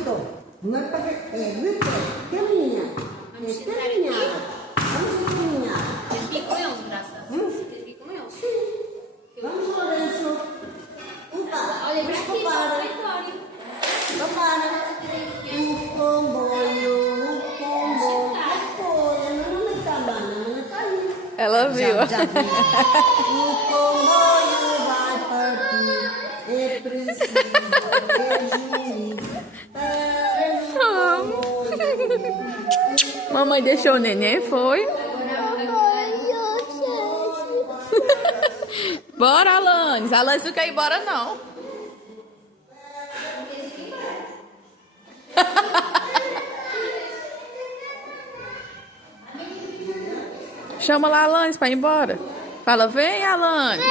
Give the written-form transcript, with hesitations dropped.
Vitor. Não é pra ver. É, Vitor. Caminha. Vamos É, sentar caminhada. aqui. Vamos caminhar. Eles ficam em 11, graças. Eles ficam em 11. Sim. Vamos, Lourenço. Opa. Olha pra aqui, Para. Vitória. Para. O comboio. O comboio. Não está banana. Tá aí. Ela viu. Já vi. O comboio vai partir. É preciso reunir. Mamãe deixou o neném, foi? Bora, Alanis. Alanis não quer ir embora, não. Chama lá a Alanis pra ir embora. Fala, vem, Alanis.